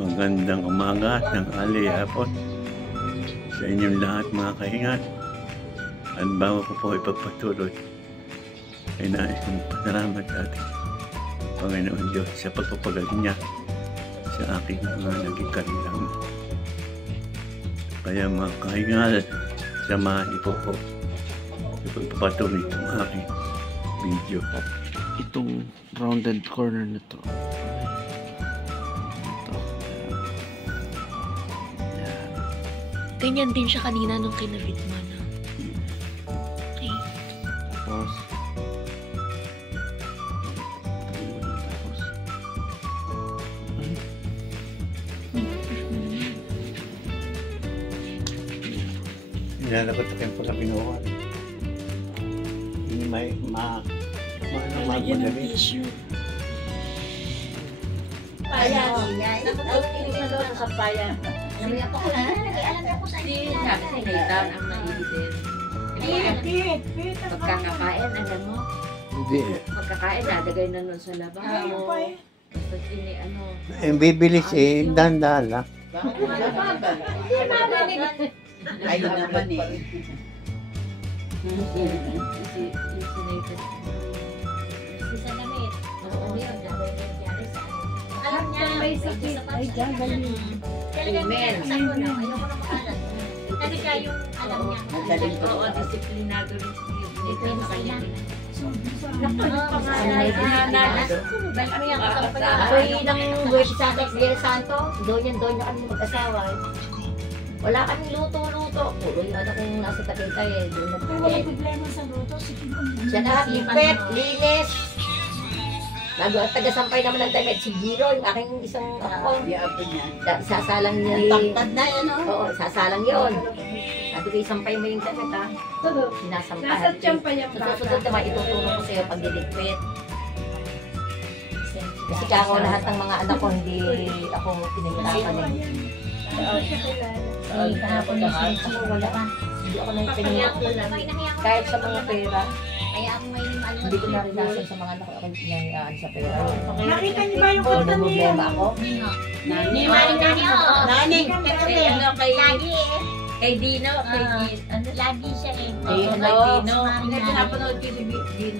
Magandang umaga at tanghali hapon sa inyong lahat mga kaingat. At bago ko po ipagpatuloy ay nais kong pasalamat sa ating Panginoon Diyos sa pagpapagaling niya sa aking mga naging kanilang. Kaya mga kaingat, samahan niyo po ipagpapatuloy itong aking video. Itong rounded corner na to. Ganyan din siya kanina nung kinabit mo, no? Okay. Tapos, Nilalabot ko yung pala pinuha. Hindi may Lagyan ng tissue. Paya. Nakukulit na doon ang kapaya. Alam niya po sa Hindi, sabi sa Nathan ang naiitin. Pagkakain, alam mo? hindi. Pagkakain, nadagay na nun sa lababo. Tapos ini, ano. Bibilis dandahan lang. Ayun naman eh. Si Nathan. sa damit. Oo. Alam niya, may sakit. Ay, gagaling. Amen. Ayoko na makalat. Kasi kaya yung alam niya. Magaling po. Oo, disiplinado rin si Nathan sa kanya. Ano yan? Ako yung Buwis Santo. Doon na kami mag-asawa. Wala kaming luto-luto. Puro yung ano kung nasa Takita eh. Doon Wala problema sa luto. siya lahat, lipet, linis. Taga-sampay naman ng damit. Si Giro, yung aking isang ako. Sasalang niya. Tangtad na yan, no? Oo, sasalang yun. Sabi ko, isampay mo yung damit, ha? Sinasampahan. Nasa tiyan pa yung Sa susunod naman, ituturo ko sa'yo pag diligpit. Kasi kako lahat ng mga anak ko, hindi ako pinahirapan eh. Kahapon yung sinit ako, wala pa. Hindi ako na pinahirapan. Kahit sa mga pera, Kaya ako may hindi ko naranasan sa mga anak ko pinahiraan sa pera. Nakita niyo ba yung Oo, kanta niya? problema ako. Nani, Nani, oo. Nani, kay ano, kay Lagi eh. kay Dino, kay Dino. Ano? Lagi siya eh. Kay Dino. Dino. Hindi pinapanood ko si Dino. Yun,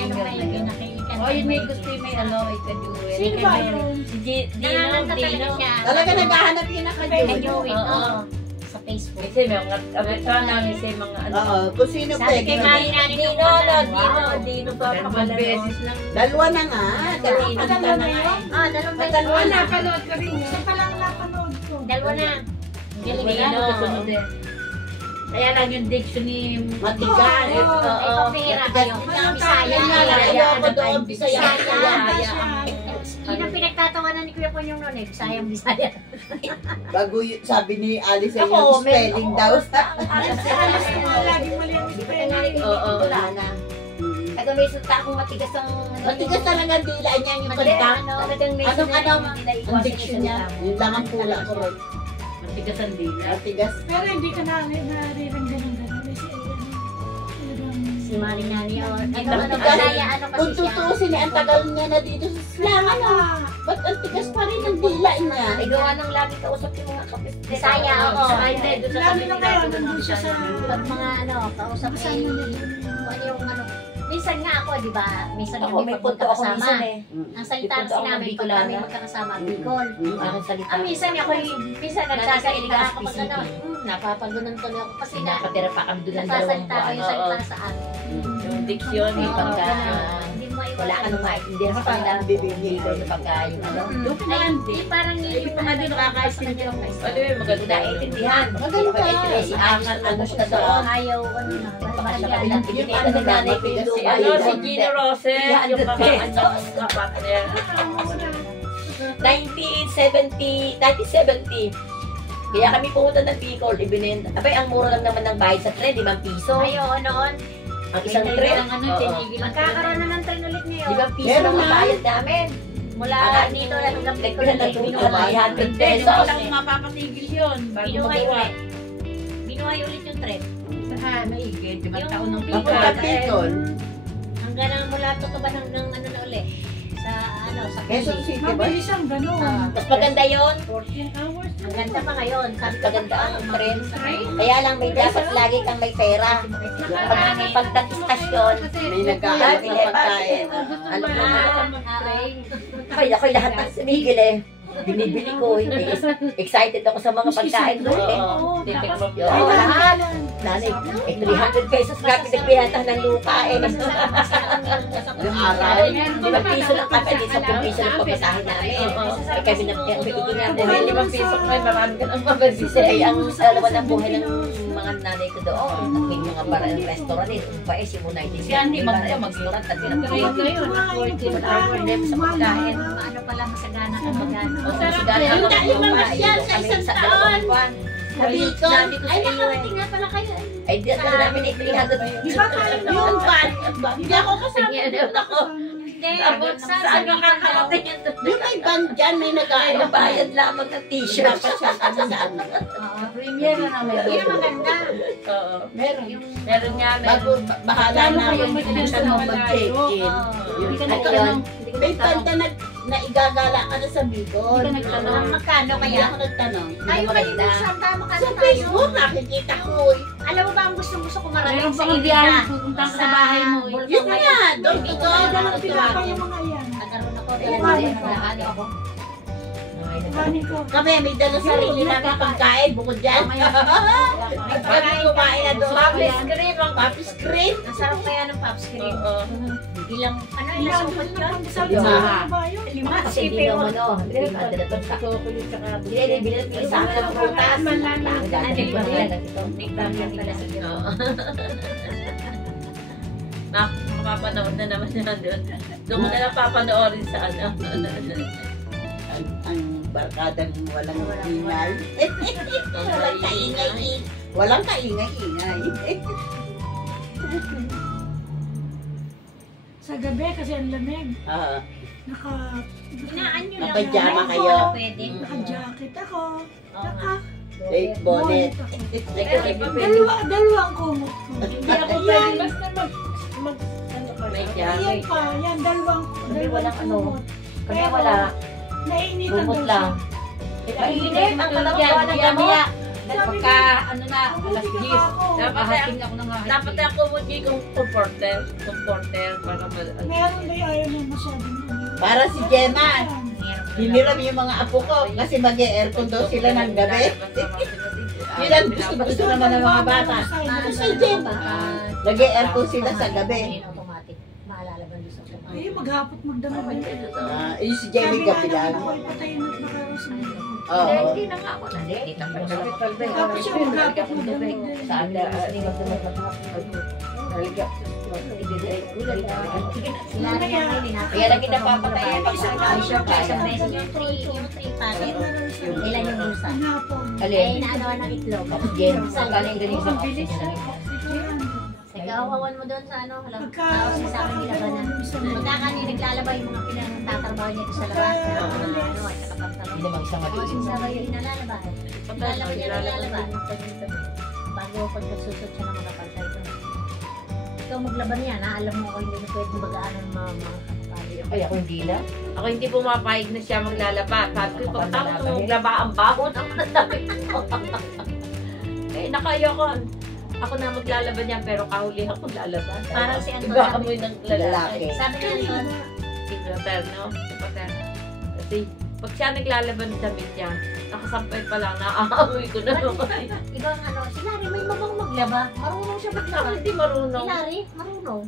Ano pa yun, nakikikan. oh, yun may gusto yung may ano, may kajuwe. Sino ba yun? Si Dino, Nangananta talaga Dino. siya. Talaga naghahanap yun na Kajuwin, Oo. oo. Sa Facebook. Kasi may mga abot namin sa mga ano. Oo, kung sino Sabi kay pwede. Mari Nani Dino, nung no, una. Dino, Dino pa Dalawang beses lang. Dalawa na nga. Dino Dalawa na na yun? Ah, dalawang beses. Dalawa na. Napanood ko rin. Isa pa lang napanood ko. Dalawa na. Galing Dino, yan. kasunod din. Kaya lang yung diction ni Matigas. Oo. Ay, papira kayo. Bisaya. Ayoko doon, Bisaya. Yun ang pinagtatawanan ni Kuya Ponyong noon eh. Bisayang Bisaya. Bago sabi ni Alice ay Ako, yung spelling daw. Laging mali ang spelling. Oo. Wala na. Kaya may sulta akong matigas ang... Matigas talaga ang dila niya yung Matigas, kanta. Talagang may Anong ang diction niya? Yun lang ang pula ko ron. Matigas ang dila. Matigas. Pero hindi ka naririnig ganun-ganun. Kasi talagang... Si Mari Nani. Matigas. Bisaya, ano Kung kasi siya. tutusin ang tagal niya na dito sa Slangan na. Ba't ang tigas pa rin ang dila niya? Ay, gawa nang lagi kausap yung mga kapit. Bisaya, oo. Ay, hindi. Doon sa Lalo kami na ngayon, nila. nandun siya sa... Pag mga ano, kausap Saan eh. mo na Kung ano yung ano. Minsan nga ako, di ba? Minsan Ako, hindi may punto ako magkakasama. minsan eh. Ang salita May punto kasi ako namin, pag Bicolana. kami magkakasama, Bicol. Aking salita. Minsan ako, minsan nagsasalita ako pag Nasa ano, napapagunan tuloy ako kasi Nakatira pa kami doon ng dalawang nasasalita ko buwan. yung salita sa amin. Yung diksyon. May Oo, pagka... ganun. Hindi mo maiwasan. Wala ka nung maintindihan sa kanila. Bibigay ko yung pagka yung ano. Ay, hindi parang Ibig pa nga din nakakaistindihan. Ano yun, maganda. Naiintindihan. Maganda. Si Angan, ano siya doon. ayaw, ano na. Baka siya Bahagyan. kabilang tinigay na nanay ko yung Si lupa. ano, si Gino Roses, yung 300 pesos. mga partner. 1970. Kaya kami pumunta ng Bicol, ibinenta. Abay, ang mura lang naman ng bayad sa tren, 5 piso. Ayaw, noon. Ang isang tren. Magkakaroon na ng tren ulit ngayon. 5 piso Meron lang ang na. bayad namin. Mula dito hanggang Bicol Nagpila na na binuha 300 Hindi, pesos. walang mapapatigil yun. Bago Binuhay magawa. ulit. Binuhay ulit yung tren. Sa maigit, di ba Yung- taon ng Papunta Bicol. Hanggang mula Tutuban hanggang ano na ulit. Sa ano, sa Quezon Quezon. City ba? Mabilis ang ganun. Mas maganda yun. 14 hours. Ang ganda pa ngayon. Sabi ko, Maganda ang tren. Kaya lang may dapat lagi kang may pera. Pagdating istasyon, May nagkakalat ng pagkain. alam mo na, ako'y lahat ng sinigil eh. Binibili ko, hindi. Excited ako sa mga pagkain doon eh. Yung lahat. Nanay, 300 pesos nga pinagbihatan ng lupa eh. Yung araw. 5 piso lang kami, di 10 piso lang pagkasahin namin. Eh kami na bigigil natin. 5 piso ko eh, marami ka ng mababisi. Kaya ang alawa ng buhay ng mga nanay ko doon. At may mga restaurant eh. Pa eh, simunay din. Kaya hindi mag-restaurant at pinag-restaurant sa pagkain. ano pala masagana ka magana. Yung dahil mamasyal sa isang taon. Sabi ko, ay nakarating nga pala kayo. Ay, di na namin ay 300. Di ba kayo Yung van, hindi ako kasama. Ako. Hindi, Saan ka kakarating yun doon? Yung may van dyan, may Ay, bayad lamang ng t-shirt. Napasyal ka sa saan. Premier na namin. Yun ang maganda. Oo. Meron. Meron nga, Bago, bahala na yung mag-check-in. Ito yun. May banda na igagala ka na sa Bicol. Magkano Hindi kaya? ako nagtanong. Tayo kayo din sa tama ka Sa tayo. Facebook, nakikita ko. Alam mo ba ang gusto ko marating Meron sa pang Ilina? biyahe, pupunta ka sa bahay mo. Yun nga, doon ito. Dalang pinapa yung mga yan. Nagkaroon ako. Ano ako? Kanin ko. Kami, may dala sarili namin pagkain bukod dyan. Kami kumain na doon. Public screen ang Papis cream. Ang sarap kaya ng pops cream. Oo. Ilang, ano, ilang Ilang supot yun? Lima. Kasi hindi naman ano. Hindi madala to sa. Bili sa akin ng prutas. Dati ko na lang ito. Mapapanood na naman yan doon. Doon ko na lang papanoorin sa ano. Ang barkadang walang ingay. Walang kaingay. Walang kaingay-ingay. Sa gabi kasi ang lamig. Inaan nyo lang. Naka-pajama yung kayo. wala pwede. Naka-jacket ako. Take bonnet. Dalawang kumot ko. Hindi ako Yan. pwede may Yan jacket. pa. Yan, dalawang walang ano. kumot. Kaya wala. Nainitan Bumot daw lang. siya. Mainit ang kalagawa ng gamot. Pagka ano na, alas 10, Dapat hahating ako ng hahating. Dapat ako kumudi kong comforter para Meron ba ayaw na masyadong Para si Gemma, hiniram yung mga apo ko kasi mag-aircon daw sila ng gabi. Yun ang gusto naman ng mga bata. Si Gemma. Nag-aircon sila sa gabi. Automatic. Maalala ba doon sa automatic? Ay, maghapot magdamag. Yung si Jamie Gabilan. Ako'y patayin at makarosin. Oo. Hindi na nga ako nakikita ko sa Tapos siya maghapot magdamag. Saan na sinigap na Sila rin yung hindi natin. Kaya lagi napapatayan pag Ay, siya pa. Isang kaya. beses yung three packet. Ilan yung minsan? Hinapon. Eh, Alin? inaanoan ng itlog. Jen, galing galing sa office niya. Nag-awawan mo doon sa ano, halang Pagka tapos sa akin nilabanan. Magkakani naglalaba yung mga pinagtatrabaho niya doon sa labas. Ano, at saka pagtrabaho. Hindi naman isang Tapos maliit. yung sabay yung nalalaban. Nalalaban niya nalalaban. Bago pag nagsusot siya ng mga pantay doon. Ikaw maglaban yan, ha? Alam mo ako hindi na pwede magaan ng mga kapatid. Ay, ako hindi na. Ako hindi pumapayag na siya maglalaba. Sabi ko, pagtapos mo maglaba ang bahon, ako na sabi ko. Eh, nakaya ko. Ako na maglalaban niya, pero kahuli ako lalaba. Parang si Anton Iba sabi. amoy ng Lalaki. lalaki. Sabi ni Anton, Si Paterno. Si Paterno. Kasi, pag siya naglalaban ng damit niya, nakasampay pa lang, naaamoy ko na naman. ibang ano, si Larry may mamang maglaba. Marunong siya Ako maglaba. hindi marunong. Si Larry, marunong.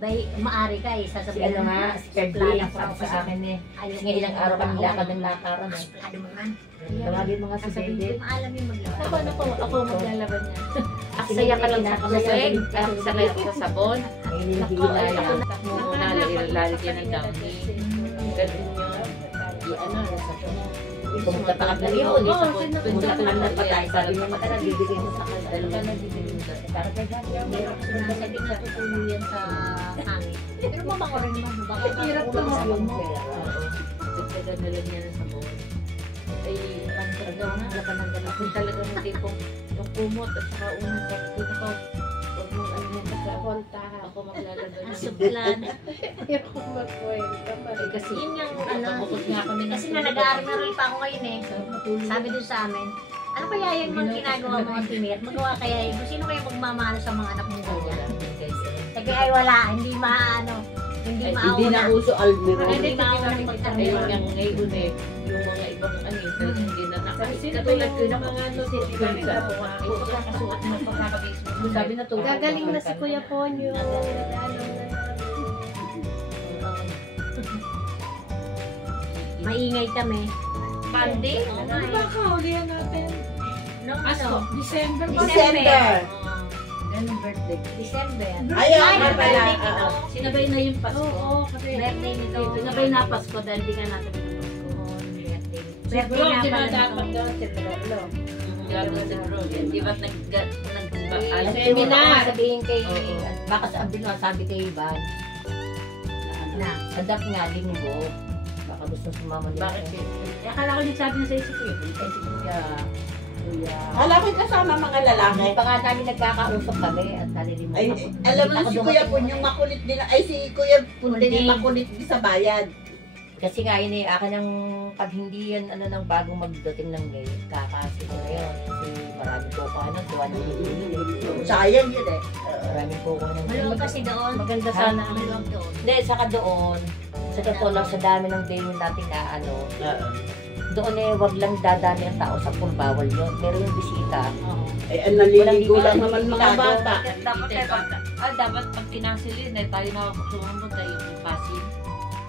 Bay, maari ka eh, Si sasabihin ano nga, si Kirby, ang sabi sa akin eh. Ayaw Kasi nga ilang araw kami lakad ng lakaran eh. Plano mo man. Tawagin mga si Sasabihin Bebe. ko, maalam yung maglaba. Paano ko ako maglalaban niya? Aksaya ka lang sa kusig, aksaya ka sa sabon. May Ako, nilihila ay, ako yan. na lalagyan ng dami. Ganun yun. Di ano, nasa pumunta pa kami yun. Pumunta pa kami pa tayo. Sabi niya, matagal, bibigay mo sa kanila. Para kay Sinasabi na tutuloy yan sa hangin. Pero mabango rin naman. Baka Hirap makuha naman sa yun. Dagdagan na lang niya ng sabon. Ay, ang talaga na, laban ng ganun. Kung talaga ng tipong yung kumot at saka unang sa pinaka, pag Puntahan. Ako maglalaban. Ang suplan. Ayoko magkwento. Kasi Yun yung bukod nga kami kasi nga nag-aaral pa ako ngayon eh. Sabi doon sa amin, ano kaya yung mga ginagawa mga timir? Magawa kaya yun? Kung sino kaya magmamahal sa mga anak mong ganyan? Kasi ay wala, hindi maano, hindi Hindi na mauna. uso Almiro. Hindi mauna ng Ayun pagtanong. nga ngayon eh, yung mga ibang hindi na katulad ko yung mga ipagkakasuot ng pagkaka-Facebook. Sabi na to. Gagaling na si Kuya Ponyo. Maingay kami. Pandi? Oo nga Ano eh. ba kaulihan natin? Nung Pasko. ano? December ba? December. Ganun birthday. December. Ayaw Ay, nga pala. birthday nito. Sinabay na yung Pasko. Oo, kasi Birthday nito. Sinabay na Pasko dahil di nga natin ito. Birthday nga pala dapat nito. doon si Pedro. Gano'n si Bro. Di ba't Seminar. Sabihin kay, Oo. baka sabi kay Ivan, Na. sadap nga, linggo. Baka gusto sumama nila. Bakit? Akala ko nagsabi na sa isip ko yun. Ay, si Kuya. Alam ko kasama mga lalaki. Hindi pa nga namin nagkakausap kami at nalilimutan Ay, ko. alam mo Nakita ko si dumating Kuya mo. Pun yung makulit din. Ay, si Kuya Pun din yung makulit din sa bayan. Kasi nga yun eh, akin ang pag hindi yan ano nang bagong magdating ng May, kakasi ko na yun. Kasi marami po ko ano, gawa ng Sayang yun eh. marami po ko ng Maluwag kasi doon. Maganda sana. Maluwag doon. Hindi, saka doon, sa totoo lang, sa dami ng day natin na ano, doon eh, wag lang dadami ang tao sa pool, bawal yun. Pero yung bisita, Ay, ang naliligo lang naman mga bata. Dapat pag kinasil yun, eh, tayo na sumunod tayo yung Pasig.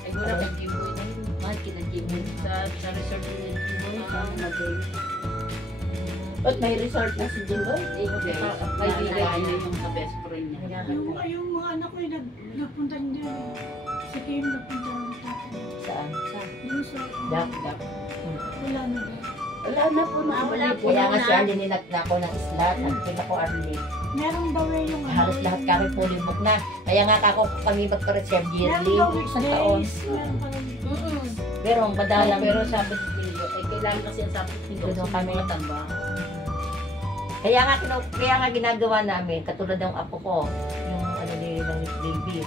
Ay, wala kang Jimboy na yun. Mahal kina-Jimboy sa resort ng Jimboy. Sa Magay. Ba't may resort na si Jimboy? Kaibigan niya yung ka-best friend niya. Yung mga anak ko yung nagpunta din. Si Kim nagpunta ng saan? Yung sa... Dak. Wala na ba? Wala na po na. Wala po. Kaya nga siya, lininag na ako ng islat, at kita ko Arlene. Meron daw eh yung Halos lahat kami fully book na. Kaya nga ako kami magpa-reserve yearly, isang taon. Meron pa rin. Pero ang madalang, Pero sabi ni Linggo, ay kailangan kasi ang sabi ni Linggo, Doon kami. mga tamba. kaya nga ginagawa namin, katulad ng apo ko, yung ano ng baby,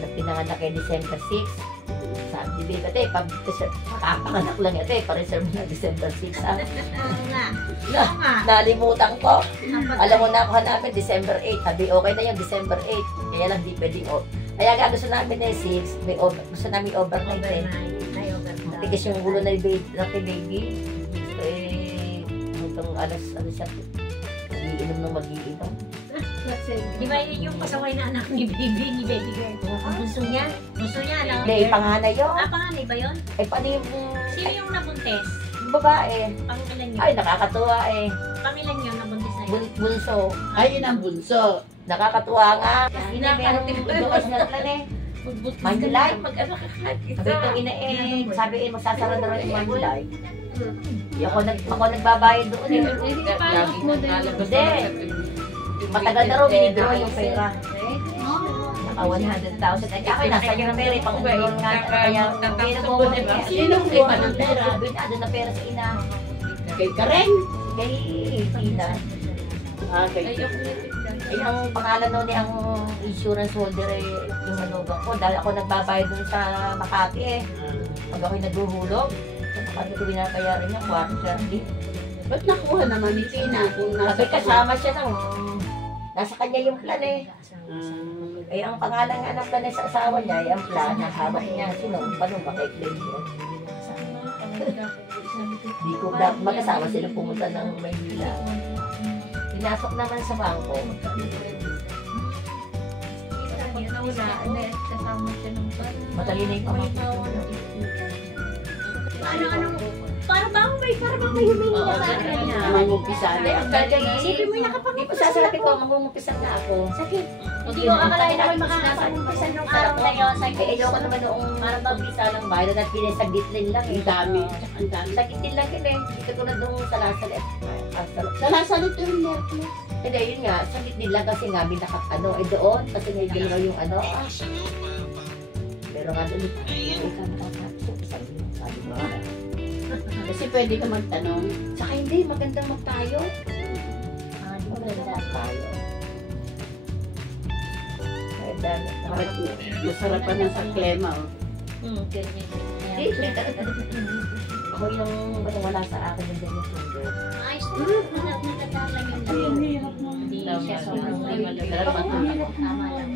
na pinanganak kay December 6. Sabi ni Baby, papanganak lang ito pa-reserve na December 6. Oo nga. Oo nga. Nalimutan ko. Alam mo na ako hanapin, December 8. Sabi, okay na yun, December 8. Kaya lang di pwedeng Kaya nga gusto namin eh, 6. Gusto namin overnight eh. Ay, overnight. Tigas yung ulo na baby. Gusto eh, hanggang alas siya. Mag-iinom ng mag-iinom. Di ba yun yung pasaway na anak ni baby girl? Gusto niya? Gusto niya, ano? Hindi, panganay yun. Panganay ba yun? Ay, paano yung Sino yung nabuntis? babae? Pangilan yun? Ay, nakakatuwa eh. Pangilan yun nabuntis na yun? Bunso. Ay, yun ang bunso. Nakakatuwa nga. Hindi Inakarap meron din. bukas na plan eh. Manjulay. Mag-ano ka Sabi ko ina eh, sabi eh, magsasara na rin yung Manjulay. Ako nagbabayad doon eh. Hindi pa anak mo din. Hindi. Matagal na rin winidraw yung pera. Naka 100,000. Ay, ako nasa yung pera, pang-enroll nga. Kaya, hindi na mo Sino kuha ng pera? Binado na pera sa ina. Kay Karen? Kay Tina. Kay Ay, ang pangalan nun eh, ang insurance holder eh, yung manugang ko. Dahil ako nagbabayad dun sa Makati eh. Pag ako'y naghuhulog, sa Makati ko binabayaran niya, quarterly. Ba't nakuha naman ni Tina kung nasa Sabi kasama siya ng, nasa kanya yung plan eh. Eh, ang pangalan nga ng plan eh, sa asawa niya, ay ang plan, hawak niya, sino, paano ba kay claim yun? Di ko, mag-asawa sila pumunta ng Maynila. Pinasok naman sa bangko. Matalino yung pamangkin. Para bang may humingi ka sa akin na. Mangumpisa na. Ang gagawin, Isipin mo yung Hindi nakapag-umpisa ko sasabi ko, magmumpisan na ako. Sakit. Hindi ko akalain ako makakapag-umpisa nung araw na yun. Eh, ayoko naman noong parang pag-umpisa lang bayan at pinasaglit lang eh. Ang dami. Ang dami. Saglit din lang yun eh. Hindi ka tulad nung sa Lasalet. Salasalit yung Merkules. Hindi, yun nga. Saglit din lang kasi nga binakat eh doon. Kasi may ginawa yung ano. Pero nga doon, ikaw makakapsok. Sabi mo. Kasi pwede ka magtanong. Saka hindi, magandang magtayo. Magandang magtayo. dami. Masarapan ng sa klema, oh. Ganyan. Ako yung wala sa akin yung ganyan sundo. Ayos na. Nagandaan lang yung Ay, ang hirap mo. Hindi siya sobrang tama lang.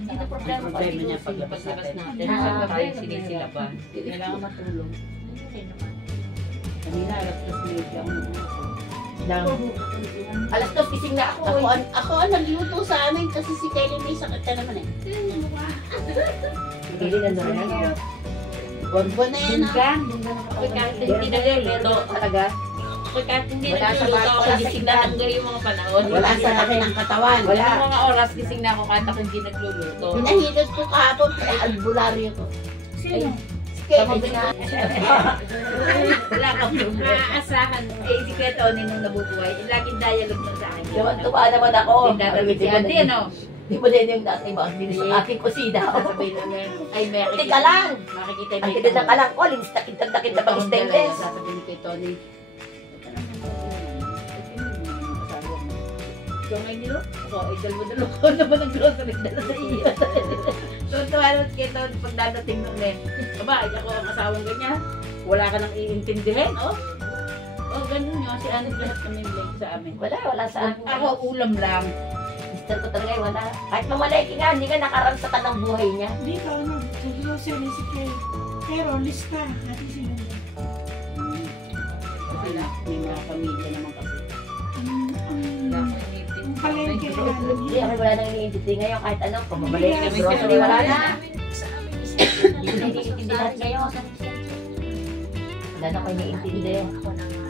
Hindi na problema Problema niya paglabas natin. natin. Pag tayo sinisilaban. Kailangan matulog. Hindi naman. Kanina, alas 2:30 ako nagluto. Alas 2 gising na ako. Ako ang nagluto sa amin kasi si Kelly may sakit ka naman eh. Hindi na naman. Buwan-buwan na yan, ah. Ako kahit hindi nagluluto. Talaga? Ako kahit hindi Wala sa nagluluto bata, ako, wala sa gising na hanggang yung mga panahon. Wala sa laki ng katawan. Wala. Yung mga oras gising na ako kahit ako hindi nagluluto. Pinahilot ko kahapon, kaya albularyo ko. Sino? Si Kelly. Wala kang problema. Maaasahan mo. Eh, si Kuya Tony nung nabubuhay, laging dialogue lang sa akin. Tuwa naman ako. Hindi dadawit si Ate, ano? Di mo din yung dati ba? Hindi sa aking kusina. Sasabihin lang yan. Ay, may Teka lang. Makikita Ang tinid ng kalang ko, linis na kintan na pang stainless. Sasabihin ni kay Tony. Yung ngayon nyo? Ako, dalawa ko naman ang grocery dala sa iyo. So, tumalot kayo Tony pag dadating nung net. Aba, ako ang asawang ganyan. Wala ka nang iintindihin, oh. Oh, ganun yun. Si Anik lahat kami link sa amin. Wala sa akin. Ako, ulam lang. Mister ko talaga yung wala. Kahit mamalaki nga, hindi ka nakaramsatan ng buhay niya. Hindi ka nag-grocery si Kay. Pero lista. Hati sila. Wala, may mga pamilya naman kasi. Ang palengke ka. Hindi, wala nang iniintindi ngayon. Kahit ano, kung mamalaki ka grocery, wala na. Hindi iniintindi natin ngayon. Wala na ko iniintindi.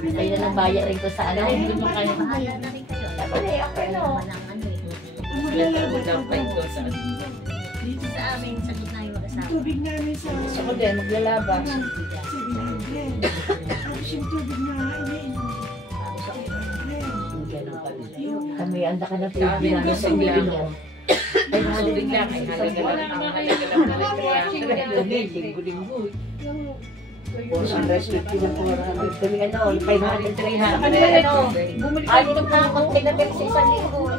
Kayo na lang bayar rin ko sa ano. Bahala na rin kayo. Dapat eh, ako ano. Walang ano eh. Ang maglalabas Lang pa ito sa dito Sa amin, sa gitna yung ang mag-asawa. tubig namin sa Ako din, maglalaba. 700. Tapos yung tubig na iniinom. 700. Kami, anda ka na tubig na sa umiinom. Ay, tubig lang. Ay, halaga lang. Ang halaga lang na may linggo-linggo. 450 na 400. Kami ano, 500, 300. Ano Ano? Bumili Ay, ito na akong tinabik sa isang linggo. Ay,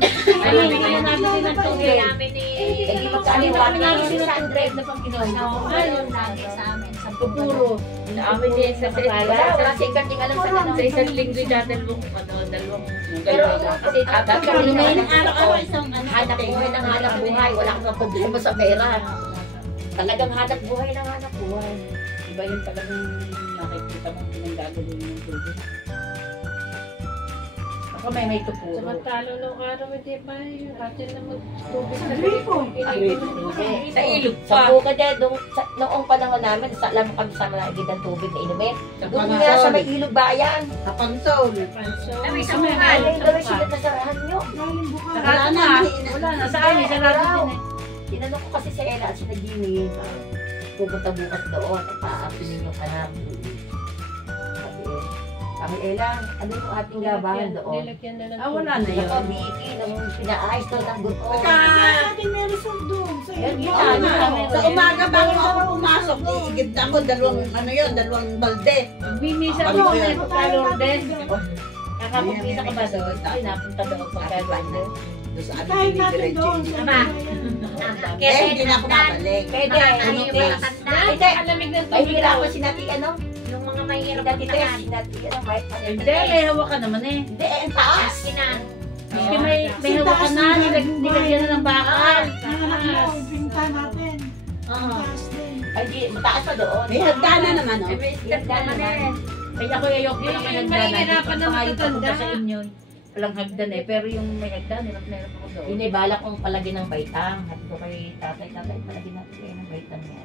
bigyan natin din ng tubig. namin Eh, eh. di magkaliwag na yung 600. na pang ginawa. Ayun, lagi sa amin. Sa Puro. Naamin niya sa Wala sikat yung alam sa ganun. sa isang linggo dalawang Pero kasi dapat kami May naman araw-araw isang ano. hanap buhay ng hanap buhay. Wala kang problema sa pera. Talagang hanap buhay ng hanap buhay. Iba yung talagang nakikita mo pinanggagawin ng tubig. Ako may tupuro. Samantalo nung araw, hindi pa yung atin na mag-tubig sa Gripo. Sa ilog Sa pa. buka din, noong panahon namin, sa alam kami sa malagid ng tubig na inumin. Doon nga sa may ilog bayan. Kapansol. Ay, sa Ano mga. yung gawin sila na sarahan nyo? Galing buka. Wala na. Wala na. Sa amin, sa natin din eh. Tinanong ko kasi si Ella at si Nagini, pupunta bukas doon at paapinin yung anak. Sabi Ella, ano yung ating labahan doon? Nilagyan na ng Wala na yun. Saka Vicky, nung pinaayos doon ng guto. Natin may result doon. Sa Yan, iyo. yan. Sa umaga bago ako pumasok, iigib na ako dalawang balde. Bimisa Ano ko ba na yan? yung pagkalordes. Kakapagpisa ka ba doon? Ay, napunta doon pagkalordes. Doon sa Kahit natin doon. Ama. Eh, hindi na ako babalik. Pwede, Ano yung mga tanda? Hindi, Alamig ng mahihirapan si Nati, ano? Yung mga mahirap Nati na Tess, si Nati, ano, may Hindi, may hawak ka naman eh. Hindi, ang taas. Kinan. Kasi may hawak ka na, nilagyan na ng bakal. Nanganak mo, pinta natin. Oo. Taas din. Ay, di, mataas pa doon. May hagdanan naman, oh. May Yan, naman eh. Kaya ko ayok ko naman Yung hagdan. mahihirapan na matatanda. Sa inyo. Walang hagdan eh. Pero yung may hagdan, meron ako doon. Inibala kong palagyan ng baitang. Habi ko kay tatay, palagyan natin kayo ng baitang niya.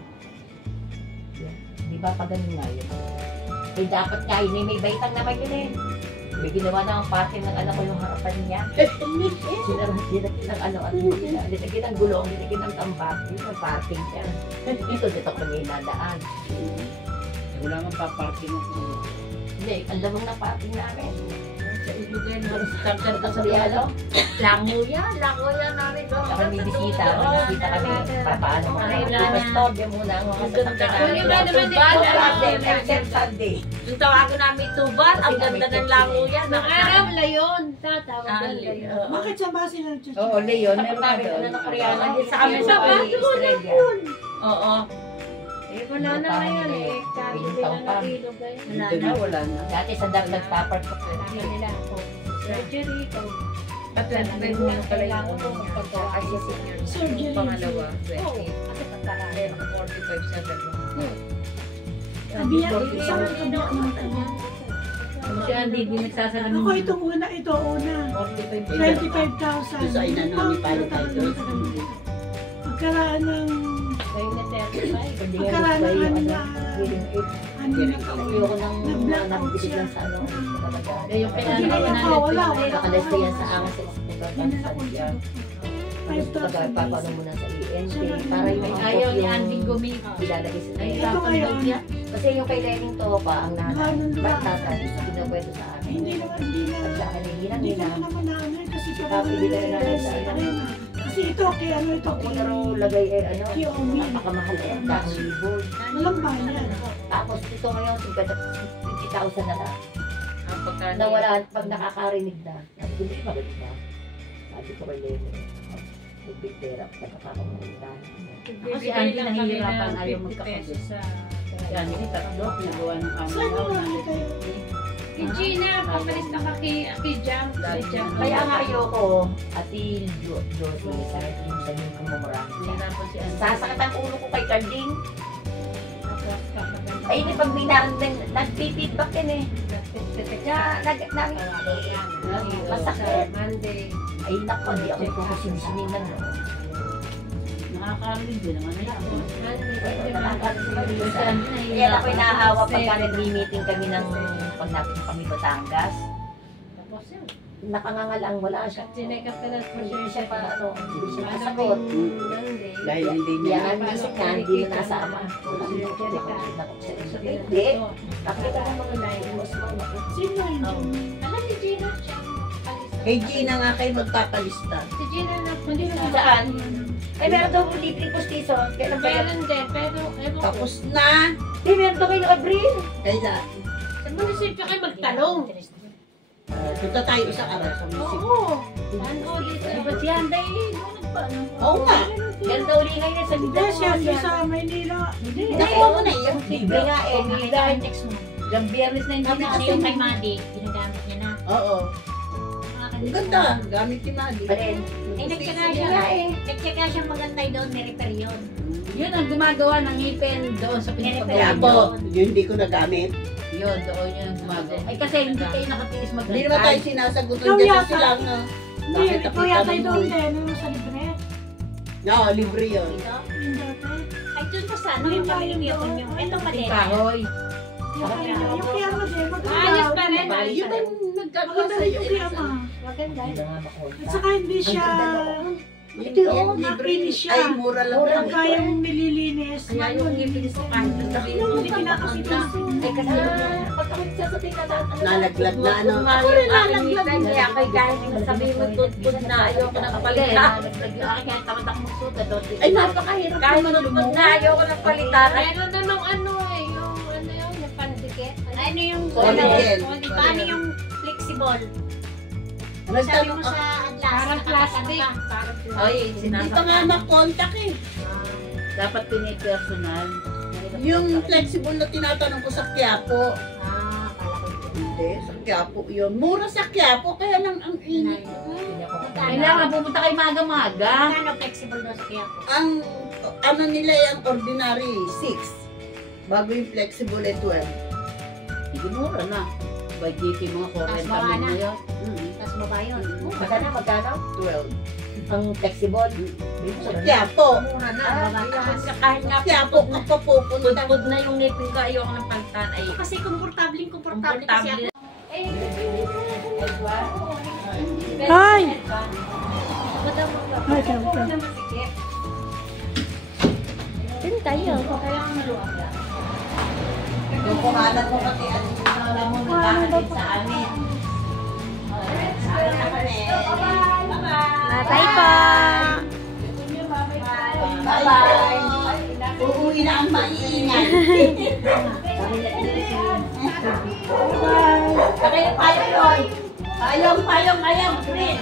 Yan. Di ba pa ganun nga yun? Eh, dapat kain eh, may baitang naman yun eh. May ginawa na ang pati ng anak ko yung harapan niya. Dinagyan ng ano, at dinagyan ng gulong, dinagyan ng tambak. Yun ang parking niya. Dito kami nadaan. Wala man paparking ako. Hindi, ang lamang na parking namin. Sa Ilogan, nagkakar ka sa Soriano? Lango yan namin doon. Kami may bisita kami. Papaano mo na yung pastor, yung muna ang mga sasakyan Yung namin. iba naman Sunday, except Sunday. Yung tawagan namin tuban, ang ganda ng lango yan. Aram layon. Tatawag Ah, doon layon. oo. Bakit sa base ng church? Oo, Leon, meron Kapatid ka ko doon. na ng Koreano. Sa amin sa Australia. Oo. Eh, wala na ngayon eh. Sabi nila na ilog eh. Wala na. Dati sa Darlag Tapar ko. Sabi nila ako. Surgery ko. At 25 mo pala yung Kasi senior. Surgery. pangalawa. Oo. Kasi pagkaraan. Kaya naka 45 sa dalawa. Kabiyak, isang kabiyak naman kanya. Si Andy, di nagsasalamin. Ako ito una, ito una. 45. 25,000. Gusto ay nanoni pala tayo. Pagkaraan ng Ngayon na 35. pagkaraan ng ano na Ayoko nang nag-black out nagbibig siya. lang sa ano. Yung Hindi kailangan na ko na nakawala, wala. Nakalas yan sa angas sa Hindi na ako Gusto 5,000 papano muna sa ENT para yung mga ayaw ni yung Andy gumito. ilalagay sa Ito ngayon, Kasi yung kay Lening to pa ang nanay. ganun lang. Tatay, pinakwento sa akin. Hindi naman, hindi At na. sa akin, Hindi ko hinang-hinang. naman naanay kasi ito Kapili ka na namin sa ano. Kasi ito, kaya ano ito, Ako na raw lagay eh, ano, Kiomi. napakamahal eh, ang dahil libo. Walang bayan. Tapos ito ngayon, 50,000 na lang. Ang pagkano. Nawala, pag nakakarinig na, hindi magaling na. Sabi ko kay Lening, big therapy, nagkakakamalig na. Kasi Andy nahihirapan ayaw magkakabit. Yan, yung tatlo, pinagawa ng Saan amo mo na. namin kayo? Gina, papalis na kay Jam. Si Jam. Kaya nga ayoko, Ati Josie, sa yung sa yung kumamurang. Nahihirapan si Andy. Sasakit ang ulo ko kay Carding. Ay, hindi pag binarang nag-feedback yan eh. Kaya, masakit. Monday. Ay, naku, hindi ako kukusininan. Nakakarinig din naman ay ako. Kasi Kaya ako'y nahahawa pagka nag-meeting kami ng pag natin kami Batangas. Tapos yun. Nakangangalang wala siya. Sinekap ka na po Hindi siya siya pa, ano, hindi siya Ano kasagot. Monday. Dahil hindi Kaya niya. ang isip niya, hindi na nasama. Hindi. Nakita ko mga naimos mo. Sino yun? Alam ni Gina, siya ang palis. Kay Gina nga kayo magpapalista. Si Gina na po Hindi na Saan? Ay, meron daw libreng pustiso. Kailan ba yan? Meron din, pero ewan ko. Tapos na. Di, meron daw kayo ng Abril. Kaya Sa munisipyo kayo magtanong. punta tayo isang araw sa munisipyo. Oo. Ano dito? Ba't si Andy, doon nagpaano? Oo nga. Meron daw uli ngayon sa Hindi bigla siya sa Maynila. Nakuha mo na yan. Libre nga eh. Dahil text mo. Yung biyernes na hindi Sabi na Kasi kasi yung kay Madi, ginagamit niya na. Oo. Ang ganda. Gamit ni Madi. Alin? Eh, nagtsaga siya. Nagtsaga siya magantay doon, ni-repair yun. Yun ang gumagawa ng ngipin doon sa Kaya pinapagawa. po, yun hindi ko nagamit. Yun, doon yun ang gumagawa. Ay kasi hindi kayo nakatiis Hindi naman tayo maglantay. sinasagutan Ikaw dyan yata. kasi lang. Hindi, ikaw yata doon din. Ano sa libre? No, libre yun. Dito. Yung dati. Ay, doon pa sa ano, yung kami ni Miyakon yung. Ito pa din. Kahoy. Yung kaya mo din. Ayos pa rin. Yun ang nagkagawa Maganda sa rin iyo. yung kiyama. Maganda. Hindi na nga makonta. At saka hindi siya Ito yung libre. makinis siya. Ay, mura lang. Pag kayang nililinis. Kaya yung ngipin sa kanto. Hindi kinakasitas. Ay kasi pag kami sasabihin na ano, Nalaglag na ano. Ako rin nalaglag. Kaya kay kahit sabihin mo tutpud na ayoko na kapalitan. Akin kahit tamad ako magsuta doon. Ay, napakahirap Kahit naman tutpud na ayoko na palitan. Meron namang ano eh, yung ano yung pandikit. Ano yung Solid. paano yung flexible? Sabi Nagtanong mo ako. sa adlas. Parang plastic. Parang plastic. Ay, Hindi pa nga sinasaktan. makontak eh. Dapat pinipersonal. Yung flexible na tinatanong ko sa Quiapo. Akala ko ito. Hindi, sa Quiapo yun. Mura sa Quiapo, kaya lang ang init. Kailangan pumunta kayo maga-maga. Magkano flexible doon sa kaya po? Ang ano nila yung ordinary, 6. Bago yung flexible ay 12. Hindi mura na. By GT mga 40 Mas baba kami na. mo yun. Tapos baba yun. magkano? 12. Ang flexible. Sa Quiapo. Mura na. Baba taas. Kahit nga Quiapo ka pa pupunta. pudpud na yung ngipin ko, ayoko ng palitan. Ay, Kasi komportabling komportable kasi ako. Hi! Madam, Hi, Kevin. masikip. Din tayo. Yung kuhanan mo pati ano, alam mo nagkakalit sa amin. Kaya payong yun. Payong. Green.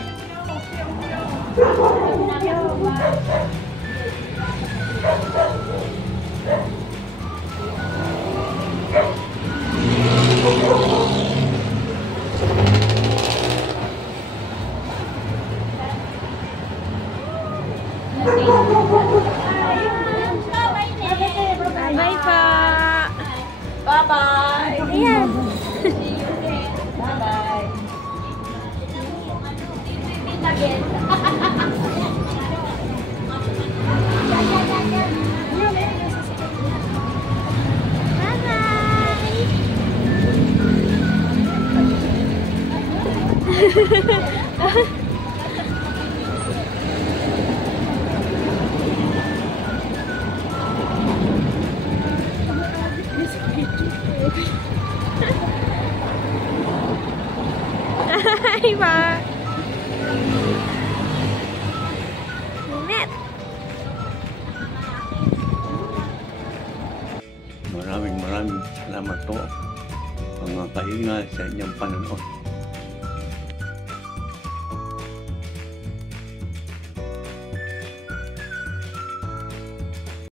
Bye pa. Bye-bye. Ayan. Bye-bye. Hi pa. Net. Maraming salamat po mga kahinga sa inyong panonood.